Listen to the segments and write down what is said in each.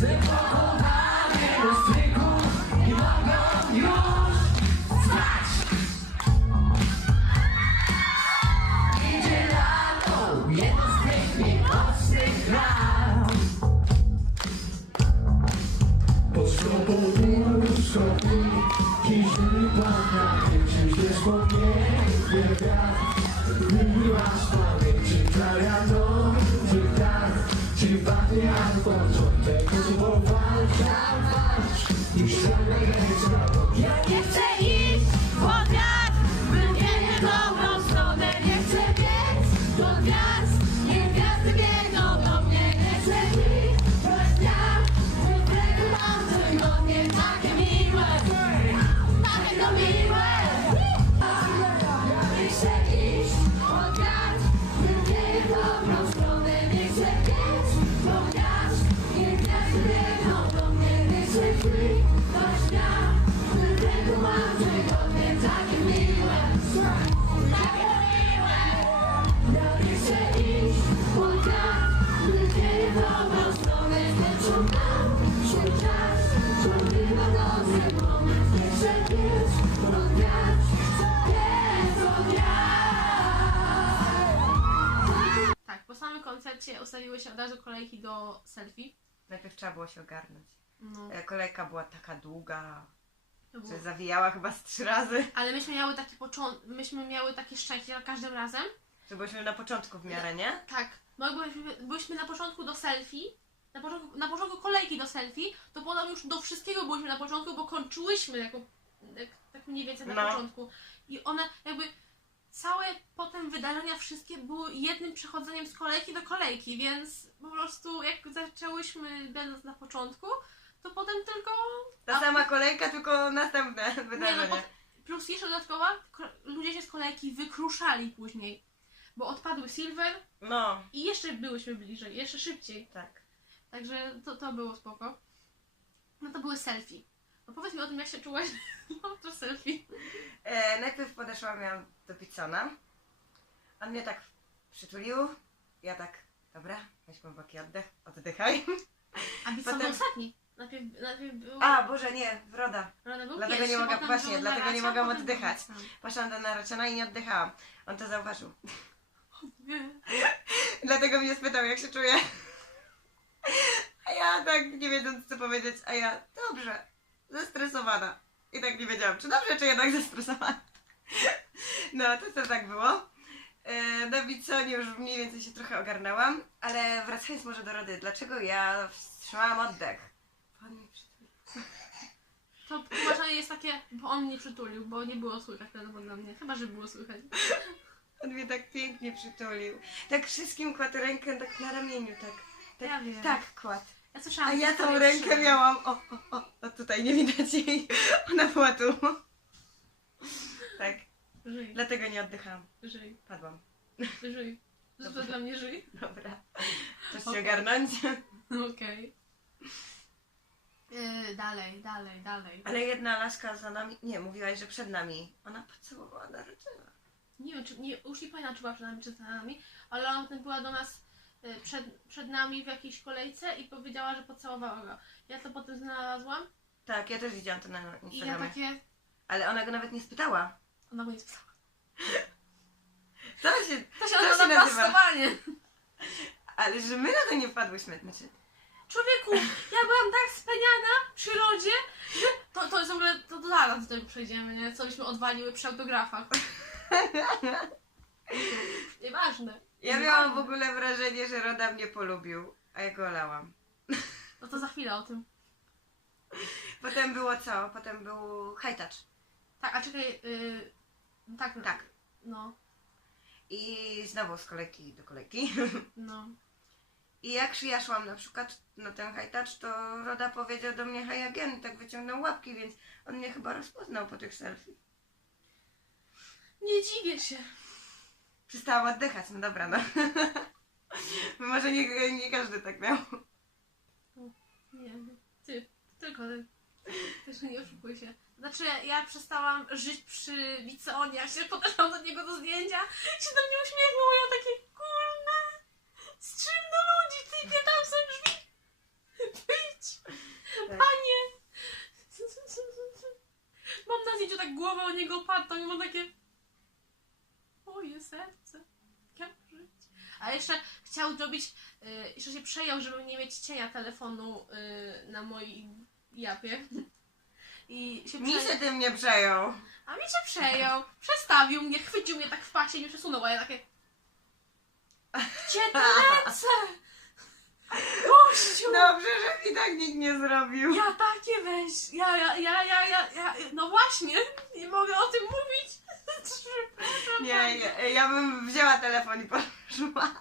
Simple. Koncercie ustawiły się od razu kolejki do selfie. Najpierw trzeba było się ogarnąć. No, E, Kolejka była taka długa, to było. że zawijała chyba z trzy razy. Ale myśmy miały taki początek, myśmy miały takie szczęście za każdym razem. Że byliśmy na początku w miarę, nie? Tak, bo byliśmy, byliśmy na początku do selfie, na początku, na początku kolejki do selfie, to potem już do wszystkiego byliśmy na początku, bo kończyłyśmy jako, jak, tak mniej więcej na No. początku. I one jakby całe potem wydarzenia wszystkie były jednym przechodzeniem z kolejki do kolejki, więc po prostu jak zaczęłyśmy będąc na początku, to potem tylko Ta sama kolejka, tylko następne Nie, no, plus jeszcze dodatkowa, ko- ludzie się z kolejki wykruszali później, bo odpadły Silver No, i jeszcze byłyśmy bliżej, jeszcze szybciej. tak. Także to, to było spoko. No to były selfie. No powiedz mi o tym, jak się czułaś no to selfie. E, najpierw podeszłam ja do Pizzona. On mnie tak przytulił. Ja tak, dobra, weź głęboki oddech, oddychaj. A Bicon Potem- był ostatni. Najpierw, najpierw był... A, Boże, nie, wroda. Rada był dlatego pierwszy, nie mogę- właśnie, dlatego nie Naracia, mogłam potem był oddychać. Poszłam do Naraciana i nie oddychałam. On to zauważył. Nie. Dlatego mnie spytał, jak się czuję. A ja tak nie wiedząc co powiedzieć, a ja dobrze, zestresowana. I tak nie wiedziałam, czy dobrze, czy jednak zestresowana. No, to co tak było. E, Na Biconie już mniej więcej się trochę ogarnęłam, ale wracając może do Rody, dlaczego ja wstrzymałam oddech? Bo on mnie przytulił. To tłumaczenie jest takie, bo on mnie przytulił, bo nie było słychać prawdopodobnie. Chyba, że było słychać. On mnie tak pięknie przytulił. Tak wszystkim kładł rękę tak na ramieniu, tak. Tak, Ja wiem. tak kładł. Ja słyszałam, A ja tą rękę trzy. miałam. O, o, o, o, tutaj nie widać jej. Ona była tu. Tak, Żyj, dlatego nie oddychałam. żyj, Padłam. żyj. To, to dla mnie żyj. Dobra. Chcesz się Okej. ogarnąć? Okej. Yy, dalej, dalej, dalej. Ale jedna laska za nami. Nie, mówiłaś, że przed nami. Ona pocałowała narzeczona. Nie wiem, czy, nie, już nie pamiętam, czy była przed nami, czy za nami, ale ona potem była do nas przed, przed nami w jakiejś kolejce i powiedziała, że pocałowała go. Ja to potem znalazłam Tak, ja też widziałam to na i ja Instagramie. takie... Ale ona go nawet nie spytała. Ona go nie spytała. Co się. To się Co nazywa się nazywa? napastowanie. Ale że my na to nie wpadłyśmy. Znaczy, Człowieku, ja byłam tak speniana przy lodzie, że... To, to jest w ogóle... To, to zaraz do tego przejdziemy, nie? Co byśmy odwaliły przy autografach. Nieważne. Ja miałam w ogóle wrażenie, że Roda mnie polubił, a ja go olałam. No to za chwilę o tym. Potem było co? Potem był high touch. Tak, a czekaj... Yy, tak, Tak. No, I znowu z kolejki do kolejki. no. I jak ja szłam na przykład na ten high touch, to Roda powiedział do mnie hi again, tak wyciągnął łapki, więc on mnie chyba rozpoznał po tych selfie. Nie dziwię się przestałam oddychać, no dobra, no. Może nie, nie każdy tak miał. Nie, ty, tylko ty. Też nie oszukuj się. Znaczy, ja przestałam żyć przy Wiceonie, jak się podeszłam do niego do zdjęcia, się do mnie uśmiechnął, ja takie, kurna, z czym do ludzi, typie, tam są drzwi, wyjdź, tak. panie. Mam na zdjęciu tak głowę o niego opartą i mam takie, Serce. Jak żyć? A jeszcze chciał zrobić... y, jeszcze się przejął, żeby nie mieć cienia telefonu y, na moim japie. I się Mi przejął. się tym nie przejął. A mi się przejął, przestawił mnie, chwycił mnie tak w pasie i mnie przesunął, a ja takie... Gdzie te ręce? Gościu! Dobrze, że mi tak nikt nie zrobił. Ja takie weź, ja, ja, ja, ja, ja, ja, no właśnie, nie mogę o tym mówić. Nie, ja, ja bym wzięła telefon i poszła.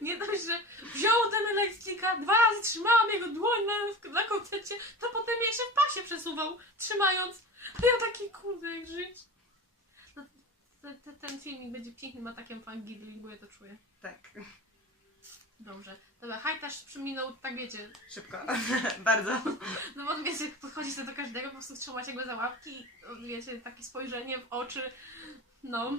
Nie dość, że wziął ten elektrika, dwa razy trzymałam jego dłoń na, na kotlecie, to potem jej się w pasie przesuwał, trzymając. A ja taki kurde, jak żyć. No, te, te, ten filmik będzie pięknym atakiem fan Ghibli, bo ja to czuję. Tak, Dobrze. Dobra, hajtaż przyminął, tak wiecie. szybko. Bardzo. No bo wiecie, podchodzi sobie do każdego, po prostu trzymacie go za łapki, wiecie, takie spojrzenie w oczy, no.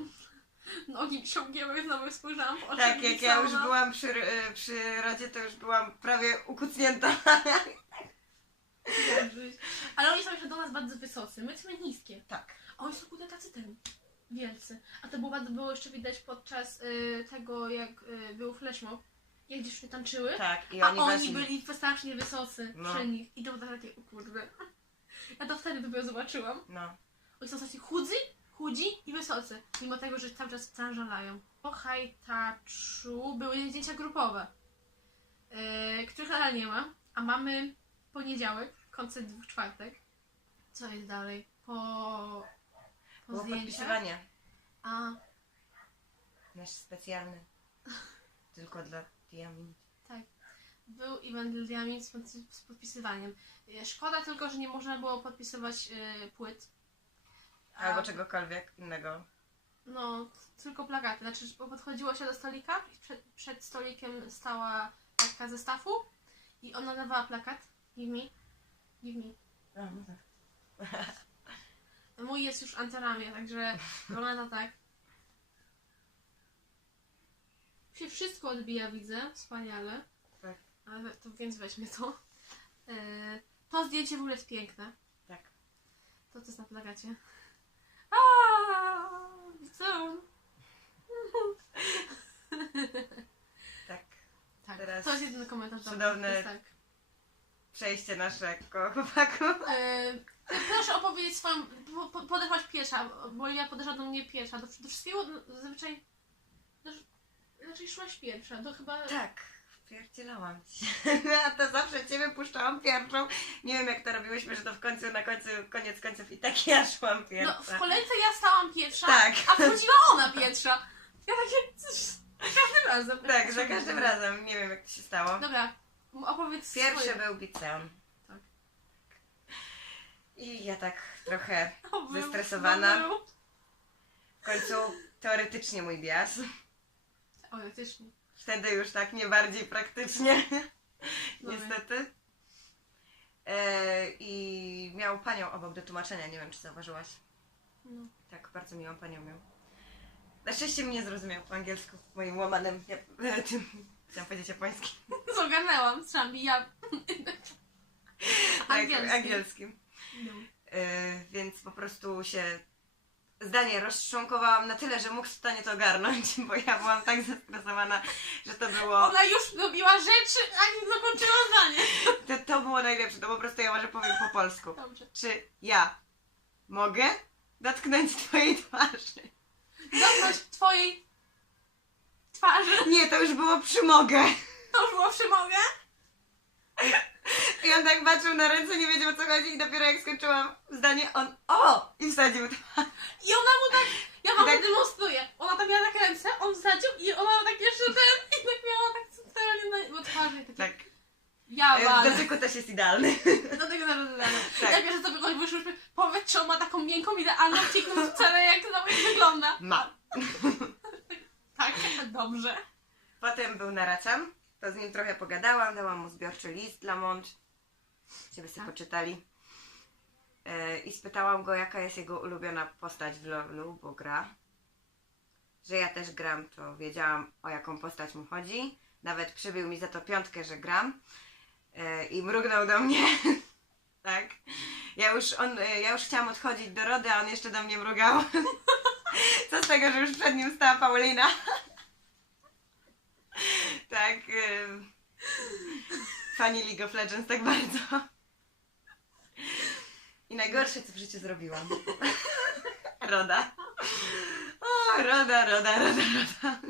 Nogi się ugięły, znowu spojrzałam w oczy. Tak, jak ja już byłam przy, y, przy rodzie, to już byłam prawie ukucnięta. Ale oni są jeszcze do nas bardzo wysocy, my jesteśmy niskie. Tak. A oni są kurde tacy ten, wielcy. A to było było jeszcze widać podczas y, tego, jak y, był flashmob, jak dziewczyny tańczyły. Tak, i A oni, oni weszli. byli strasznie wysocy No. przy nich. I to było takie, o kurde. Ja to wtedy dopiero zobaczyłam. No. Oni są tacy chudzy, chudzi i wysocy. Mimo tego, że cały czas zanżalają. Po touchu były zdjęcia grupowe, yy, których nadal nie ma. A mamy poniedziałek, koncert dwóch czwartek. Co jest dalej? Po, po Było zdjęciach. podpisywanie. A, Nasz specjalny. Tylko dla Diamin. tak. Był event dla Diamin z, pod- z podpisywaniem. Yy, Szkoda tylko, że nie można było podpisywać yy, płyt. A- Albo czegokolwiek innego. No, tylko plakaty. Znaczy, bo podchodziło się do stolika i przed, przed stolikiem stała taka ze stafu i ona dawała plakat. Give me. Give me. A, no tak. Mój jest już antyramię, także wygląda tak. Się wszystko odbija, widzę. Wspaniale. Tak. Ale to więc weźmy to. Yy, to zdjęcie w ogóle jest piękne. Tak. To, co jest na plakacie. Aaaa! Co? Tak. Tak, Teraz to jest jedyny komentarz. cudowne- jest tak. Przejście nasze koło chłopaków. E, proszę opowiedzieć swoją. Po, po, podeszłaś pierwsza, bo ja podeszła do mnie pierwsza. Do, do wszystkiego zazwyczaj. Raczej szłaś pierwsza, to chyba. Tak. Wpierdzielałam ci. A to zawsze ciebie puszczałam pierwszą. Nie wiem jak to robiłyśmy, że to w końcu, na końcu, koniec końców i tak ja szłam No, w pierwsza. kolejce ja stałam pierwsza, Tak. a wchodziła ona pierwsza. Ja takie. Za każdym razem. Tak, za każdym razem. Nie wiem jak to się stało. Dobra, opowiedz Pierwszy swoje. był Biceon. Tak. I ja tak trochę zestresowana. był- w końcu teoretycznie mój bias. O, faktycznie. Wtedy już tak nie bardziej praktycznie. Niestety. E, I miał panią obok do tłumaczenia, nie wiem czy zauważyłaś. No. Tak, bardzo miłą panią miał. Na szczęście mnie zrozumiał po angielsku, moim łamanym, nie, e, tym, chciałam powiedzieć japońskim. Zogarnęłam, trzeba ja. Tak, Angielskim. angielskim. No. E, więc po prostu się zdanie roztrząkowałam na tyle, że mógł w stanie to ogarnąć, bo ja byłam tak zestresowana, że to było, Ona już robiła rzeczy, a nie dokończyła zdanie. to, to było najlepsze, to po prostu ja może powiem po polsku. Dobrze. Czy ja mogę dotknąć twojej twarzy? Dotknąć twojej twarzy. Nie, to już było przy mogę. To już było przymogę. On tak patrzył na ręce, nie wiedział o co chodzi i dopiero jak skończyłam zdanie, on o! I wsadził twarz. I ona mu tak, ja wam Tak. demonstruję. Ona tam miała tak ręce, on wsadził i ona tak jeszcze ten, i tak miała tak centralnie na twarzy. Takie, Tak. Ja E, W walę. dotyku też jest idealny. Do tego nawet tak. Tak. Najpierw, że sobie kogoś wyszłyśmy, powiedz, czy on ma taką miękką, idealną, ciekłą wcale jak to jak wygląda. Ma. Tak, dobrze. Potem był Naracam, to z nim trochę pogadałam, dałam mu zbiorczy list dla Mącz, żeby sobie Tak. poczytali. E, I spytałam go, jaka jest jego ulubiona postać w LoLu, bo gra. Że ja też gram, to wiedziałam, o jaką postać mu chodzi. Nawet przybił mi za to piątkę, że gram. E, I mrugnął do mnie. tak. Ja już, on, e, ja już chciałam odchodzić do Rody, a on jeszcze do mnie mrugał. Co z tego, że już przed nim stała Paulina. tak. em, Fani League of Legends tak bardzo. I najgorsze, co w życiu zrobiłam. Roda. O, Roda, Roda, Roda, Roda.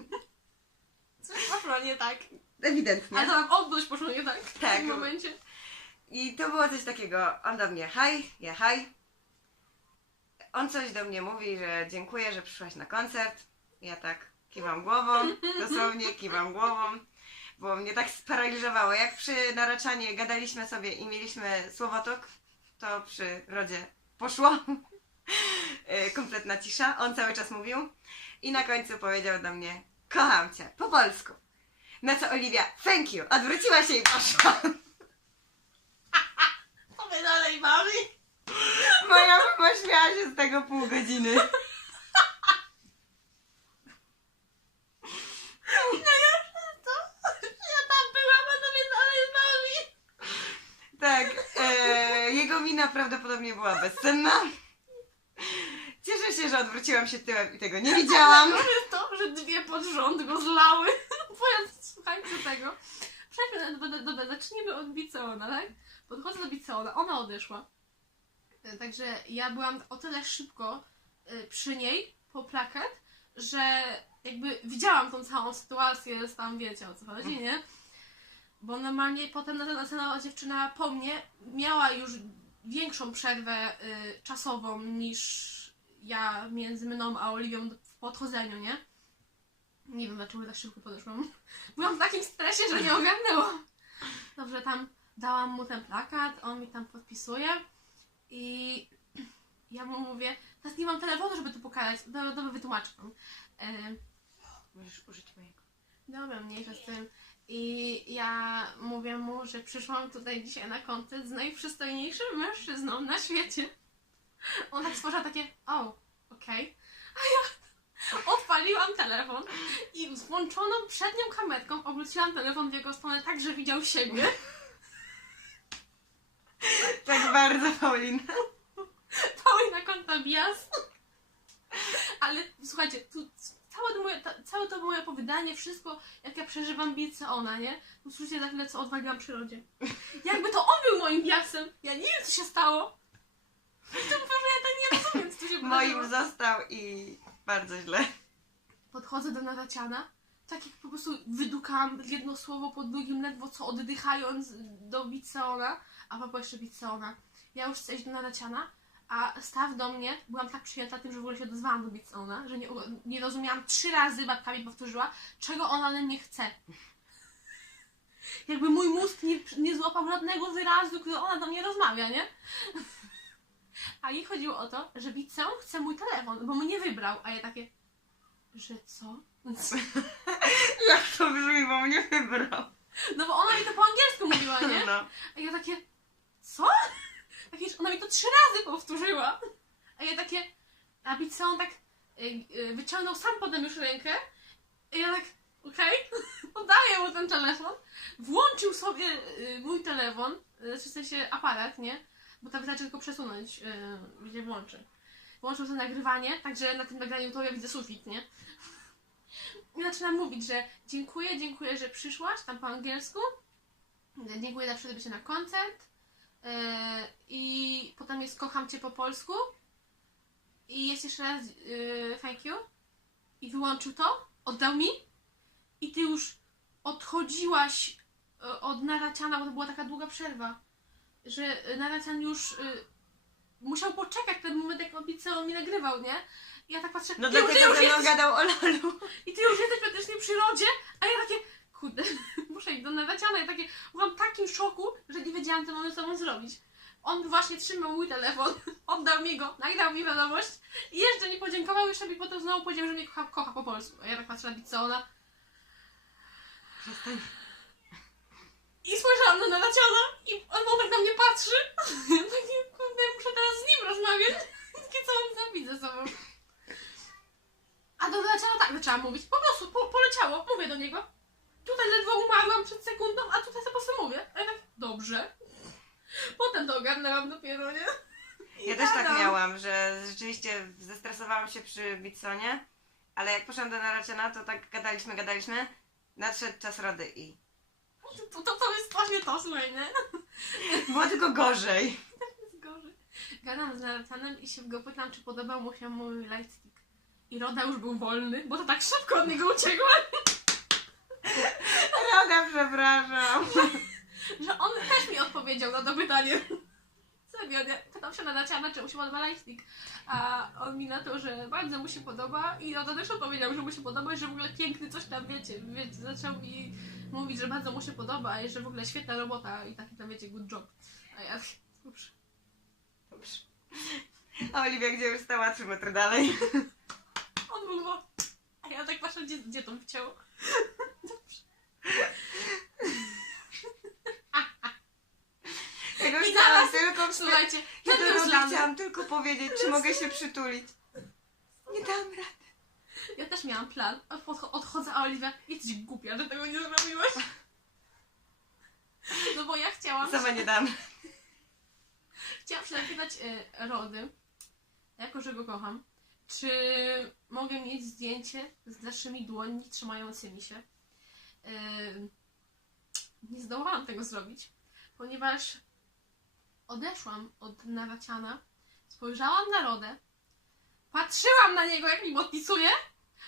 Coś poszło nie tak. Ewidentnie. Ale to nam obdość poszło nie tak w Tak. tym momencie. I to było coś takiego, on do mnie haj, ja haj. On coś do mnie mówi, że dziękuję, że przyszłaś na koncert. Ja tak kiwam głową, dosłownie kiwam głową, bo mnie tak sparaliżowało. Jak przy naraczanie gadaliśmy sobie i mieliśmy słowotok, to przy Rodzie poszło. Kompletna cisza, on cały czas mówił. I na końcu powiedział do mnie, kocham cię, po polsku. Na co Oliwia, thank you, odwróciła się i poszła. To my dalej mamy. Moja mama śmiała się z tego pół godziny. To ja tam byłam, a to my dalej mamy. Tak, e, jego mina prawdopodobnie była bezcenna. Cieszę się, że odwróciłam się tyłem i tego nie widziałam. Ale to, że dwie pod rząd go zlały. Bo słuchajcie tego. Przejdźmy do, do, do, zacznijmy od Biceona, tak? Podchodzę do Biceona, ona odeszła. E, Także ja byłam o tyle szybko e, przy niej, po plakat, że jakby widziałam tą całą sytuację, z tam wiecie o co chodzi, nie? Bo normalnie potem następna dziewczyna po mnie miała już większą przerwę y, czasową niż ja między mną a Oliwią w podchodzeniu, nie? Nie wiem dlaczego tak szybko podeszłam. Byłam w takim stresie, że nie ogarnęłam. Dobrze, tam dałam mu ten plakat, on mi tam podpisuje i ja mu mówię, teraz nie mam telefonu, żeby to pokazać, do, do wytłumaczę. Em, Możesz użyć mojego. Dobra, mniejsza z tym. I ja mówię mu, że przyszłam tutaj dzisiaj na koncert z najprzystojniejszym mężczyzną na świecie. On tak takie, o, okej. A ja odpaliłam telefon i z włączoną przednią kamerką obróciłam telefon w jego stronę tak, że widział siebie. Tak bardzo, Paulina. Paulina konta bias. Ale słuchajcie, tu całe to, moje, ta, całe to moje opowiadanie, wszystko, jak ja przeżywam bice ona, nie? Usłyszcie za chwilę, co odwaliłam przyrodzie. Jakby to on był moim biasem. Ja nie wiem, co się stało. To mówię, że ja to nie rozumiem, co się Moim został i bardzo źle. Podchodzę do Nadaciana, tak jak po prostu wydukałam jedno słowo po drugim, ledwo co oddychając do Biceona, a propos jeszcze Biceona. Ja już chcę iść do Nadaciana, a staw do mnie, byłam tak przyjęta tym, że w ogóle się odezwałam do Biceona, że nie, nie rozumiałam, trzy razy babka mi powtórzyła, czego ona ode mnie chce. Jakby mój mózg nie, nie złapał żadnego wyrazu, który ona do mnie rozmawia, nie? A jej chodziło o to, że Biceon chce mój telefon, bo mnie wybrał, a ja takie, że co? Jak to brzmi, bo mnie wybrał. No bo ona mi to po angielsku mówiła, nie? No. A ja takie, co? Takie, że ona mi to trzy razy powtórzyła. A ja takie, a on tak y, y, wyciągnął sam potem już rękę. I ja tak, okej, oddaję mu ten telefon. Włączył sobie y, mój telefon, znaczy w sensie aparat, nie? Bo tam wystarczy tylko przesunąć, gdzie włączy. Włączył to nagrywanie, także na tym nagraniu to ja widzę sufit, nie? I zaczynam mówić, że dziękuję, dziękuję, że przyszłaś, tam po angielsku. Dziękuję za przybycie na koncert. Yy, I potem jest kocham cię po polsku. I jest jeszcze raz yy, thank you. I wyłączył to, oddał mi. I ty już odchodziłaś yy, od Naraciana, bo to była taka długa przerwa. Że Naracian już yy, musiał poczekać ten moment, jak obiecał, on mi nagrywał, nie? I ja tak patrzę, No ty już, dlatego już mną jesteś gadał o Lolu. i ty już jesteś praktycznie w przyrodzie, a ja takie, kurde, muszę iść do Nadaciana. Ja takie, byłam w takim szoku, że nie wiedziałam, co mam ze sobą zrobić. On właśnie trzymał mój telefon, oddał mi go, nagrał mi wiadomość i jeszcze nie podziękował, jeszcze mi potem znowu powiedział, że mnie kocha, kocha po polsku. A ja tak patrzę na Biceona i spojrzałam na Nadaciana i on tak na mnie patrzy. Ja takie, kurde, muszę teraz z nim rozmawiać. Takie co on zrobić ze sobą. A do Nadaciana tak zaczęłam mówić, po prostu po, poleciało, mówię do niego. Tutaj ledwo umarłam przed sekundą, a tutaj sobie po prostu mówię. A ja tak, dobrze. Potem to ogarnęłam dopiero, nie? Ja też tak miałam, że rzeczywiście zestresowałam się przy Bitsonie, ale jak poszłam do Naraciana, to tak gadaliśmy, gadaliśmy, nadszedł czas rody i To, to, to jest właśnie to, słuchaj, nie? było tylko gorzej. Jest gorzej. Gadam z Naratanem i się go pytam, czy podobał mu się mój lightstick. I Roda już był wolny, bo to tak szybko od niego uciekła, Roda, przepraszam. że on też mi odpowiedział na to pytanie. Serio, nie? Pytam się Narataنا, czy mu się podoba lightstick. A on mi na to, że bardzo mu się podoba i Roda też odpowiedział, że mu się podoba i że w ogóle piękny coś tam, wiecie, wiecie zaczął mi mówić, że bardzo mu się podoba i że w ogóle świetna robota i taki tam, wiecie, good job. A ja, dobrze. Dobrze. A Oliwia gdzie już stała 3 metry dalej? On był. A ja tak patrzę, gdzie, gdzie to wciął. Ja I chciałam zaraz- tylko Słuchajcie, Ja ten do chciałam tylko powiedzieć, czy mogę się przytulić. Nie dam rady. Ja też miałam plan. Odchodzę, a Oliwia, jesteś głupia, że tego nie zrobiłaś. No bo ja chciałam, Sama nie dam. chciałam się zapytać e, Rody, jako że go kocham, czy mogę mieć zdjęcie z naszymi dłońmi trzymającymi się. Nie zdołałam tego zrobić, ponieważ odeszłam od Naraciana, spojrzałam na Rodę, patrzyłam na niego, jak mi podpisuje,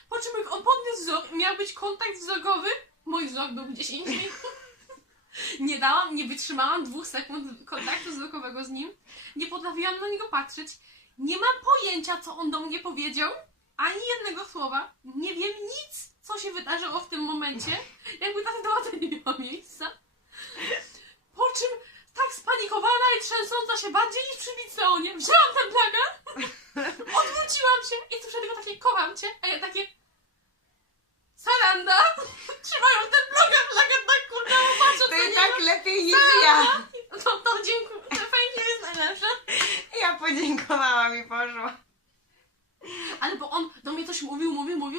po czym on podniósł wzrok miał być kontakt wzrokowy, mój wzrok był gdzieś indziej. Nie dałam, nie wytrzymałam dwóch sekund kontaktu wzrokowego z nim. Nie potrafiłam na niego patrzeć. Nie mam pojęcia, co on do mnie powiedział. Ani jednego słowa. Nie wiem nic, co się wydarzyło w tym momencie. Jakby ta sytuacja nie miała miejsca. Po czym tak spanikowana i trzęsąca się bardziej niż przy Liceonie, wzięłam ten plakat, odwróciłam się i słyszę tylko takie kocham cię, a ja takie Saranda! Trzymają ten plakat, plakat tak kurwa, patrzę To na i niego. tak lepiej niż ja. To, to dziękuję, to fajnie jest najlepsze. Ja podziękowałam i poszła. Ale bo on do mnie coś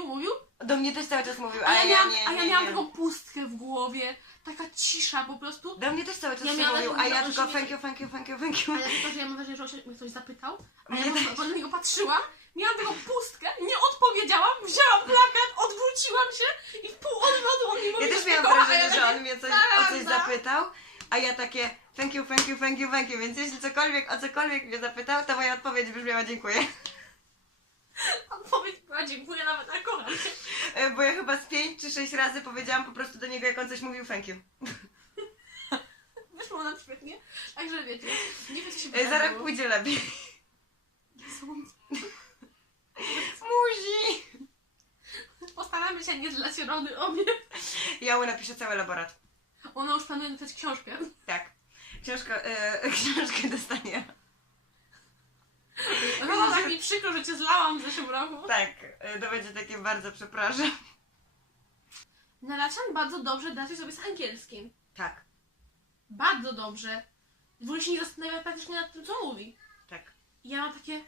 mówił, mówił, Do mnie też cały czas mówił, a a ja ja miałam, nie, a ja nie, miałam nie. taką pustkę w głowie, taka cisza po prostu. Do mnie też cały czas Ja się mówił, a ja tylko thank you, thank you, thank you, thank you. Ale to, że ja mam wrażenie, że on się mnie ktoś zapytał, a ja też. po- po na niego patrzyłam, miałam taką pustkę, nie odpowiedziałam, wzięłam plakat, odwróciłam się i w pół odwrotu on mi Ja mówił, też że miałam a wrażenie, ja że on mnie coś, o coś Saranda. zapytał, a ja takie thank you, thank you, thank you, thank you, więc jeśli cokolwiek, o cokolwiek mnie zapytał, to moja odpowiedź brzmiała dziękuję. Odpowiedź była dziękuję nawet, a kocham cię. E, Bo ja chyba z pięć czy sześć razy powiedziałam po prostu do niego, jak on coś mówił thank you. Wyszło nam świetnie, także wiecie, nie wiem co się E, Za rok wydarzyło. pójdzie lepiej. Muzi! Postaramy się nie zlać rody obie. Ja napiszę cały laborat. Ona już planuje napisać książkę. Tak. Książkę, e, książkę dostanie. Roda, tak mi przykro, że cię zlałam w zeszłym roku. Tak, e, to będzie takie bardzo przepraszam. Nalacian bardzo dobrze darzy sobie z angielskim. Tak, Bardzo dobrze. W ogóle się nie zastanawia praktycznie nad tym, co mówi. tak. I ja mam takie...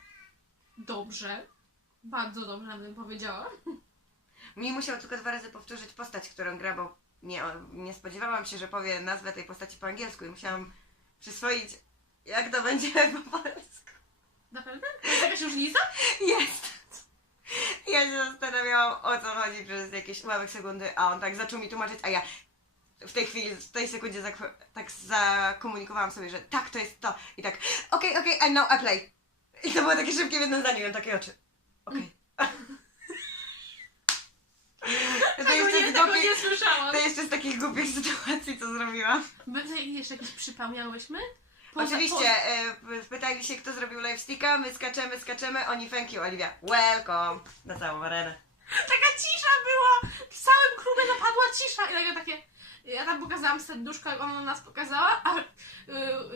Dobrze. Bardzo dobrze, nawet bym powiedziała. Mi musiał tylko dwa razy powtórzyć postać, którą gra, bo nie, nie spodziewałam się, że powie nazwę tej postaci po angielsku i musiałam przyswoić, jak to będzie po polsku. Naprawdę? To jest jakaś różnica? Jest! Ja się zastanawiałam, o co chodzi przez jakieś ułamek sekundy, a on tak zaczął mi tłumaczyć, a ja w tej chwili, w tej sekundzie zak- tak zakomunikowałam sobie, że tak, to jest to. I tak, okej, okej, I know, I play. I to było takie szybkie w jednym zdaniu, miałem takie oczy. Okej. To, nie, głupich- nie słyszałam. to jeszcze z takich głupich sytuacji, co zrobiłam. My tutaj jeszcze miałyśmy? Poza- Oczywiście, e, pytali się, kto zrobił live sticka, my skaczemy, skaczemy, oni thank you, Oliwia. Welcome na całą arenę. Taka cisza była! W całym klubie napadła cisza i nagle takie... Ja tam pokazałam serduszko, jak ona nas pokazała, a y,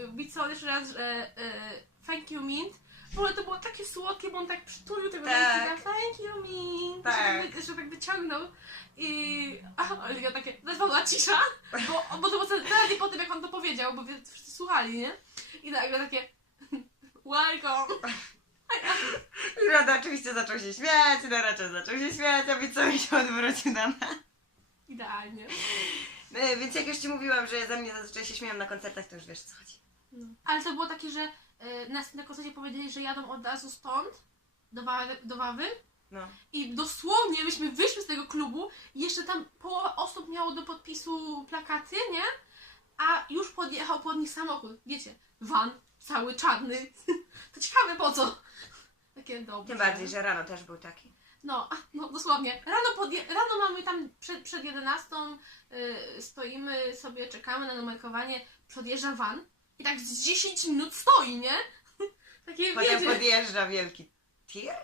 y, Bicol jeszcze raz, że y, thank you mint. Ogóle to było takie słodkie, bo on tak przytulił tego Tak. tak. thank you mint. Tak. Że, tak- że tak wyciągnął. I a, ale ja takie, nazwała cisza, bo, bo to było zaledwie po tym, jak on to powiedział, bo wszyscy słuchali, nie? I nagle takie welcome. I Rada oczywiście zaczął się śmiać, Naracze zaczął się śmiać, a co się odwrócił na nas. Idealnie. E, Więc jak już Ci mówiłam, że ze mnie zazwyczaj się śmieją na koncertach, to już wiesz co chodzi. No. Ale to było takie, że y, na następnym koncercie powiedzieli, że jadą od razu stąd do Wawy, do Wawy No. i dosłownie myśmy wyszli z tego klubu jeszcze tam połowa osób miało do podpisu plakaty, nie? A już podjechał pod nich samochód. Wiecie, van, cały czarny. to ciekawe po co. Takie dobre. Tym bardziej, że rano też był taki. No, no dosłownie. Rano, podje- rano mamy tam przed, przed 11, y, stoimy sobie, czekamy na numerkowanie, podjeżdża van i tak z 10 minut stoi, nie? Takie Potem wiecie, podjeżdża wielki tir?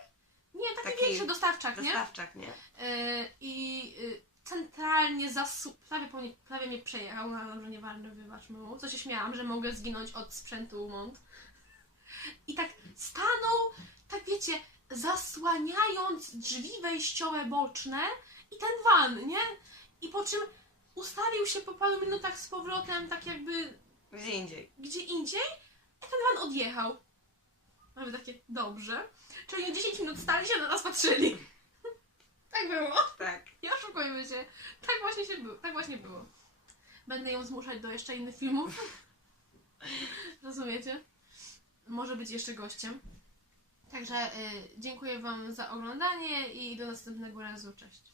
nie, taki, taki większy dostawczak, nie? Dostawczak, nie? Y, I y, centralnie zasu... prawie, po nie, prawie mnie przejechał, no dobrze, nieważne, wybacz mu. Co się śmiałam, że mogę zginąć od sprzętu Mont. I tak stanął, tak wiecie, zasłaniając drzwi wejściowe boczne i ten van, nie? I po czym ustawił się po paru minutach z powrotem, tak jakby Gdzie indziej. gdzie indziej van odjechał. Mamy takie, dobrze. Czyli o 10 minut stali się na nas patrzyli. tak było. Tak. Nie oszukujmy się. Tak właśnie się było. Tak właśnie było. Będę ją zmuszać do jeszcze innych filmów. Rozumiecie? Może być jeszcze gościem. Także y, dziękuję Wam za oglądanie i do następnego razu. Cześć.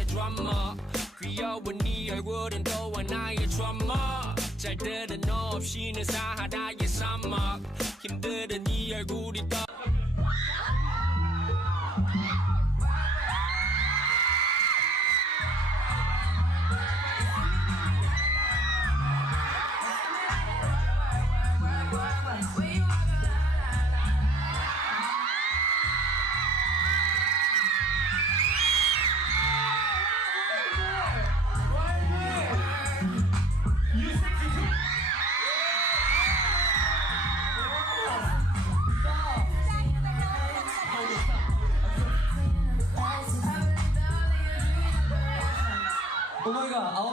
귀여운 네 얼굴은 또한 나의 드라마. 잘 들은 너 없이는 사하라의 사막 힘들은 네 얼굴이 떠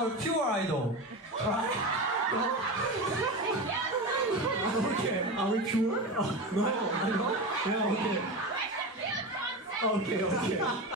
our pure idol. Right? Okay, are we pure? Oh, no, I know. Yeah, okay. Okay, okay.